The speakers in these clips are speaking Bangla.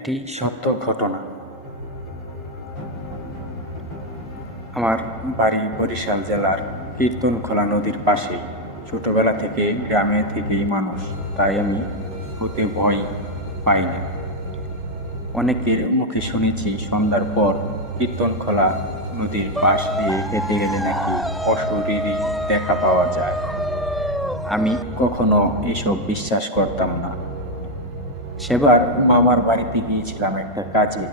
একটি সত্য ঘটনা। আমার বাড়ি বরিশাল জেলার কীর্তনখোলা নদীর পাশে। ছোটবেলা থেকে গ্রামে থেকেই মানুষ, তাই আমি হতে ভয় পাই না অনেকের মুখে শুনেছি, সন্ধ্যার পর কীর্তনখোলা নদীর পাশ দিয়ে হেঁটে গেলে নাকি অশরীরই দেখা পাওয়া যায়। আমি কখনো এসব বিশ্বাস করতাম না। সেবার মামার বাড়িতে গিয়েছিলাম একটা কাজে।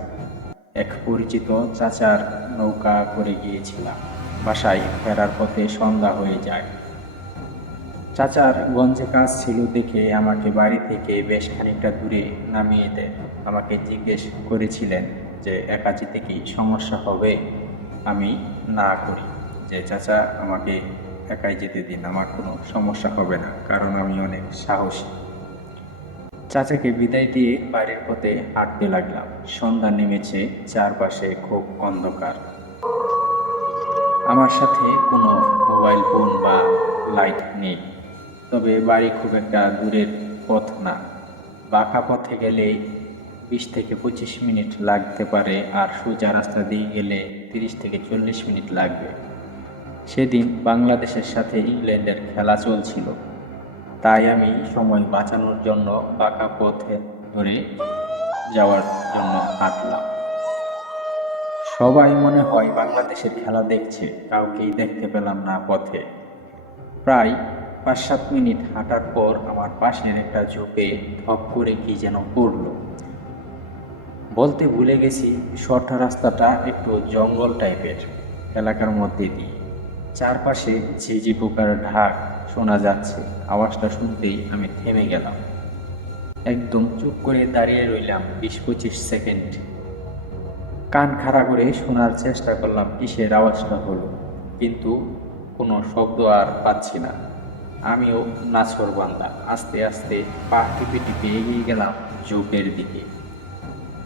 এক পরিচিত চাচার নৌকা করে গিয়েছিলাম, বাসায় ফেরার পথে সন্ধ্যা হয়ে যায়। চাচার গঞ্জে কাজ ছিল দেখে আমাকে বাড়ি থেকে বেশ খানিকটা দূরে নামিয়ে দেন। আমাকে জিজ্ঞেস করেছিলেন যে একা যেতে কি সমস্যা হবে? আমি না করি। যে চাচা, আমাকে একাই যেতে দিন, আমার কোনো সমস্যা হবে না, কারণ আমি অনেক সাহসী। চাচাকে বিদায় দিয়ে বাড়ির পথে হাঁটতে লাগলাম। সন্ধ্যা নেমেছে চারপাশে খুব অন্ধকার। আমার সাথে কোনো মোবাইল ফোন বা লাইট নেই। তবে বাড়ি খুব একটা দূরের পথ না। বাঁকা পথে গেলে বিশ থেকে পঁচিশ মিনিট লাগতে পারে আর সোজা রাস্তা দিয়ে গেলে তিরিশ থেকে চল্লিশ মিনিট লাগবে। সেদিন বাংলাদেশের সাথে ইংল্যান্ডের খেলা চলছিল। তাই আমি সময় বাঁচানোর জন্য বাঁকা পথে ধরে যাওয়ার জন্য হাঁটলাম। সবাই মনে হয় বাংলাদেশের খেলা দেখছে, কাউকেই দেখতে পেলাম না পথে। প্রায় পাঁচ সাত মিনিট হাঁটার পর আমার পাশের একটা ঝোপে ধপ করে কি যেন পড়ল। বলতে ভুলে গেছি, শর্ট রাস্তাটা একটু জঙ্গল টাইপের এলাকার মধ্যে দিয়ে। চারপাশে ঝিঝি পোকার ঢাক শোনা যাচ্ছে। আওয়াজটা শুনতেই আমি থেমে গেলাম। একদম চুপ করে দাঁড়িয়ে রইলাম বিশ পঁচিশ সেকেন্ড। কান খাড়া করে শোনার চেষ্টা করলাম কিসের আওয়াজটা হলো, কিন্তু কোনো শব্দ আর পাচ্ছি না। আমিও নাছর বান্দা, আস্তে আস্তে পা টিপে টিপে এগিয়ে গেলাম ঝোপের দিকে।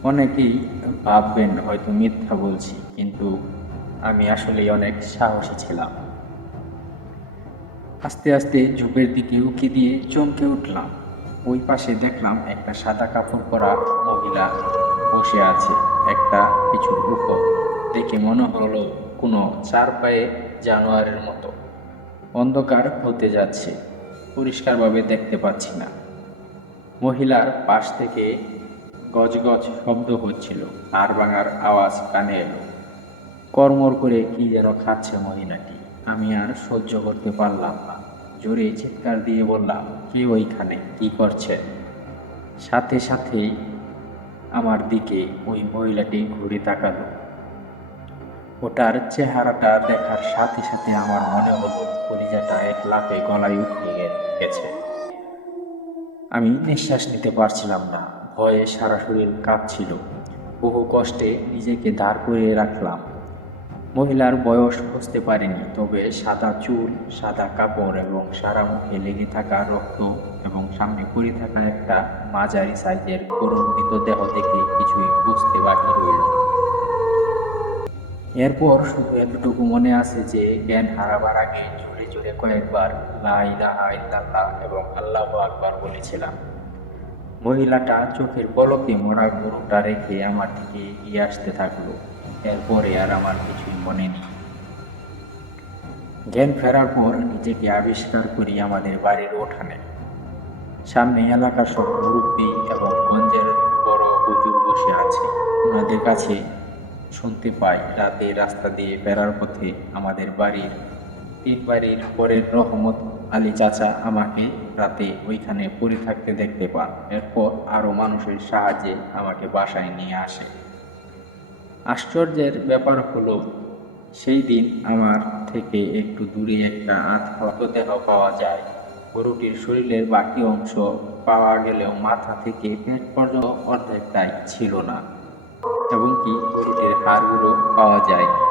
অনেকেই ভাববেন হয়তো মিথ্যা বলছি, কিন্তু আমি আসলে অনেক সাহসী ছিলাম। আস্তে আস্তে ঝোপের দিকে উকি দিয়ে চমকে উঠলাম। ওই পাশে দেখলাম একটা সাদা কাপড় পরা মহিলা বসে আছে একটা কিছুর উপর দেখে মনে হলো কোনো চার পায়ে জানোয়ারের মতো। অন্ধকার হতে যাচ্ছে, পরিষ্কারভাবে দেখতে পাচ্ছি না। মহিলার পাশ থেকে গজগজ শব্দ হচ্ছিল আর ভাঙার আওয়াজ কানে এলো। কর্মর করে কি যেন খাচ্ছে মহিলাটি। আমি আর সহ্য করতে পারলাম না। জোরে চিৎকার দিয়ে বললাম কে ওইখানে কি করছে? সাথে সাথে আমার দিকে ওই মহিলাটি ঘুরে তাকালো। ওটার চেহারাটা দেখার সাথে সাথে আমার মনে হলো কলিজাটা এক লাফে গলায় উঠিয়ে গেছে। আমি নিঃশ্বাস নিতে পারছিলাম না, ভয়ে সারা শরীর কাঁপছিল। বহু কষ্টে নিজেকে দাঁড় করিয়ে রাখলাম। মহিলার বয়স বুঝতে পারেনি, তবে সাদা চুল, সাদা কাপড় এবং সারা মুখে লেগে থাকা রক্ত এবং সামনে পড়ে থাকা একটা মাঝারি সাইজের করুণ মৃতদেহ দেখে কিছুই বুঝতে বাকি রইল এরপর শুধু এতটুকু মনে আছে যে জ্ঞান হারাবার আগে জোরে জোরে কয়েকবার লা ইলাহা ইল্লাল্লাহ এবং আল্লাহ আকবার বলেছিলাম, মহিলাটা চোখের পলকে মরা গরুটা রেখে আমার দিকে এগিয়ে আসতে থাকল। এরপরে আর আমার কিছুই মনে নেই। জ্ঞান ফেরার পর নিজেকে আবিষ্কার করি আমাদের বাড়ির ওঠানে সামনে এলাকার সব মুরব্বী এবং গঞ্জের বড় হুজুর বসে আছে। ওনাদের কাছে শুনতে পাই, রাতে রাস্তা দিয়ে ফেরার পথে আমাদের বাড়ির তিন বাড়ির পরের রহমত আলী চাচা আমাকে রাতে ওইখানে পড়ে থাকতে দেখতে পান। এরপর আরও মানুষের সাহায্যে আমাকে বাসায় নিয়ে আসে। আশ্চর্যের ব্যাপার হলো, সেই দিন আমার থেকে একটু দূরে একটা আধ দেহ পাওয়া যায়। গরুটির শরীরের বাকি অংশ পাওয়া গেলেও মাথা থেকে পেট পর্যন্ত অর্ধেকটাই ছিল না। এবং কি গরুটির হাড়গুলো পাওয়া যায়